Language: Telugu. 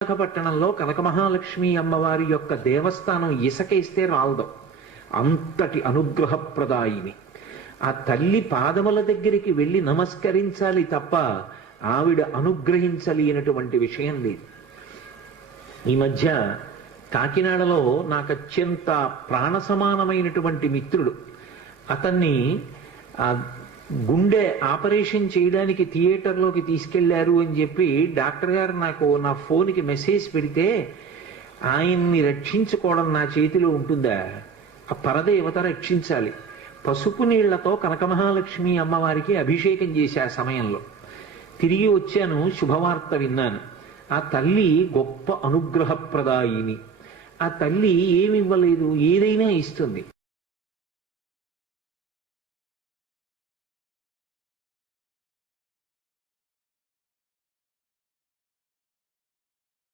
విశాఖపట్టణంలో కనకమహాలక్ష్మి అమ్మవారి యొక్క దేవస్థానం ఇసకేస్తే రాలదు. అంతటి అనుగ్రహప్రదాయిని. ఆ తల్లి పాదముల దగ్గరికి వెళ్ళి నమస్కరించాలి తప్ప ఆవిడ అనుగ్రహించలేనటువంటి విషయం లేదు. ఈ మధ్య కాకినాడలో నాకు అత్యంత ప్రాణ సమానమైనటువంటి మిత్రుడు, అతన్ని గుండె ఆపరేషన్ చేయడానికి థియేటర్లోకి తీసుకెళ్లారు అని చెప్పి డాక్టర్ గారు నాకు నా ఫోన్కి మెసేజ్ పెడితే, ఆయన్ని రక్షించుకోవడం నా చేతిలో ఉంటుందా? ఆ పరదేవత రక్షించాలి. పసుపు నీళ్లతో కనకమహాలక్ష్మి అమ్మవారికి అభిషేకం చేశా సమయంలో. తిరిగి వచ్చాను, శుభవార్త విన్నాను. ఆ తల్లి గొప్ప అనుగ్రహప్రదాయిని. ఆ తల్లి ఏమివ్వలేదు, ఏదైనా ఇస్తుంది.